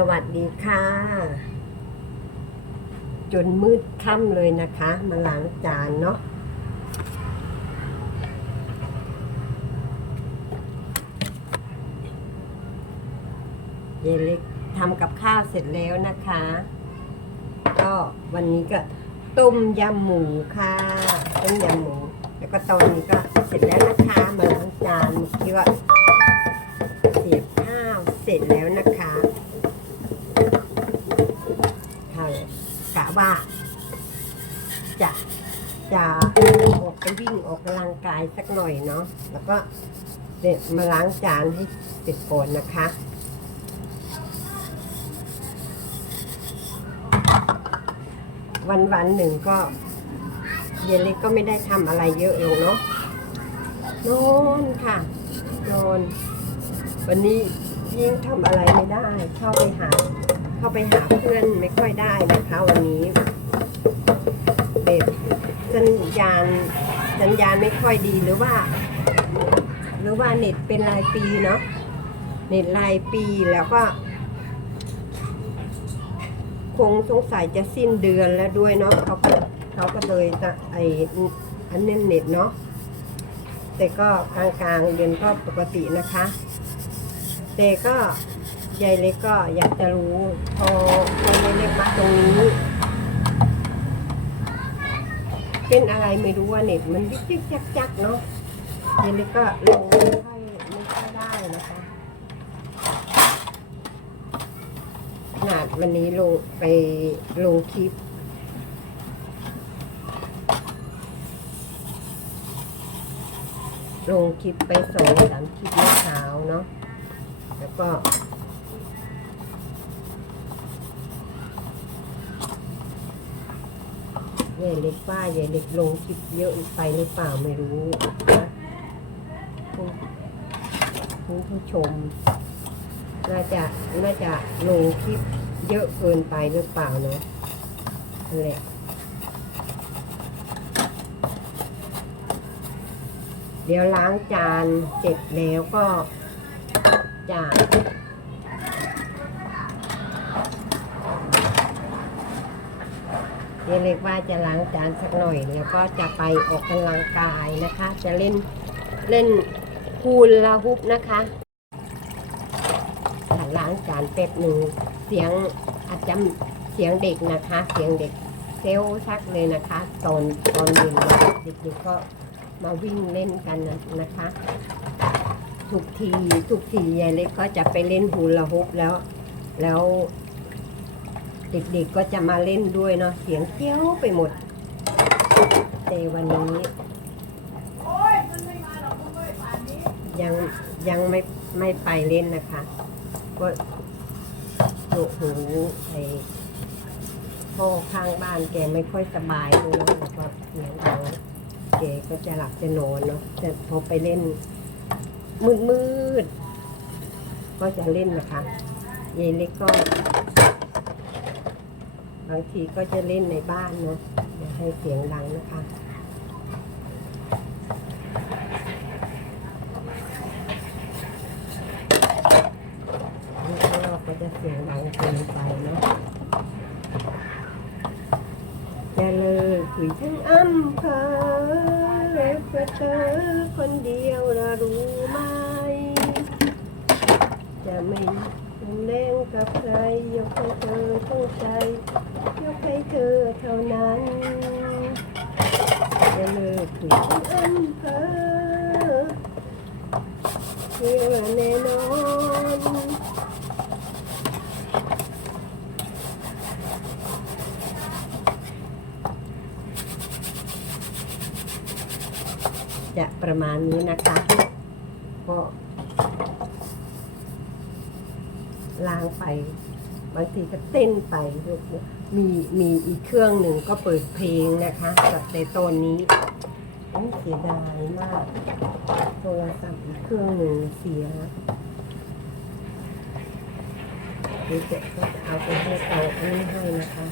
สวัสดีค่ะ จนมืดค่ำเลยนะคะ มาล้างจานเนาะเยายเล็กทำกับข้าวเสร็จแล้วนะคะ ก็วันนี้ก็ต้มยำหมูค่ะ ต้มยำหมู แล้วก็ตอนนี้ก็เสร็จแล้วนะคะ มาล้างจานเมื่อกี้ว่าเสียบข้าวเสร็จแล้วนะคะ ค่ะกะว่า จะจะออกไปวิ่งออกกำลังกายสักหน่อยเนาะแล้วก็เดี๋ยมาล้างจานให้เสร็จก่อนนะคะวันวันหนึ่งก็เยล็กก็ไม่ได้ทำอะไรเยอะหรอกเนาะนอนค่ะนอน วันนี้ยิ่งทำอะไรไม่ได้ เข้าไปหา เข้าไปหาเพื่อนไม่ค่อยได้นะคะวันนี้เด็ดสัญญาณสัญญาณไม่ค่อยดีหรือว่า หรือว่าเน็ตเป็นรายปีเนาะเน็ตรายปีแล้วก็ คงสงสัยจะสิ้นเดือนแล้วด้วยเนาะเขาก็เขาก็เลยไออันเน้นเน็ตเนาะแต่ก็กลางกลางๆเดือนก็ปกตินะคะ แต่ก็ ยายเล็กก็อยากจะรู้ พอพอยายเล็กมาตรงนี้ เป็นอะไรไม่รู้ว่าเน็ตมันยิกยิกจักจักเนาะยายเล็กก็ลงไม่ค่อยไม่ค่อยได้นะคะขนาดวันนี้ลงไปลงคลิปลงคลิปไปสองสามคลิปเมื่อเช้าเนาะ แล้วก็ ยายเล็กป้ายายเล็กลงคลิปเยอะไปหรือเปล่าไม่รู้นะคุณคุณผู้ชม น่าจะน่าจะลงคลิปเยอะเกินไปหรือเปล่าเนาะนั่นแหละเดี๋ยวล้างจานเสร็จแล้วก็จะ เรียกว่าจะล้างจานสักหน่อยแล้วก็จะไปออกกำลังกายนะคะ จะเล่นเล่นพูลลาฮุปนะคะถ้าล้างจานเป็ดหนึ่งเสียงอาจจะเสียงเด็กนะคะ เสียงเด็กเซลชักเลยนะคะ ตอนตอนเย็นเด็กๆก็มาวิ่งเล่นกันนะคะทุกทีทุกทียายเล็กก็จะไปเล่นฮูลาฮุปแล้ว แล้ว เด็กๆก็จะมาเล่นด้วยเนาะเสียงเกี้ยวไปหมดแต่วันนี้ยังยังไม่ไม่ไปเล่นนะคะก็โอ้โหไอ้พ่อข้างบ้านแกไม่ค่อยสบายเลยแล้วก็เสียงดังแกก็จะหลับจะนอนเนาะแต่พอไปเล่น มืดมืดๆก็จะเล่นนะคะยายเล็กก็ บางทีก็จะเล่นในบ้านเนาะอย่าให้เสียงดังนะคะนอกก็จะเสียงดังเกินไปเนาะจะเลิกคุยทั้งอำเภอแล้วก็เธอคนเดียวนะรู้ไหมจะไม่ เล่งกับใครยกให้เธอต้องใจ ยกให้เธอเท่านั้นจะเลิกคุยทั้งอำเภอเชื่อแน่นอนจะประมาณนี้นะคะก็ ล้างไป บางทีก็เต้นไป มีมีอีกเครื่องหนึ่งก็เปิดเพลงนะคะกับในตอนนี้โอ้ยเสียดายมาก โทรศัพท์อีกเครื่องหนึ่งเสียเดี๋ยวจะก็จะเอาไปให้เตาอันนี้ให้นะคะ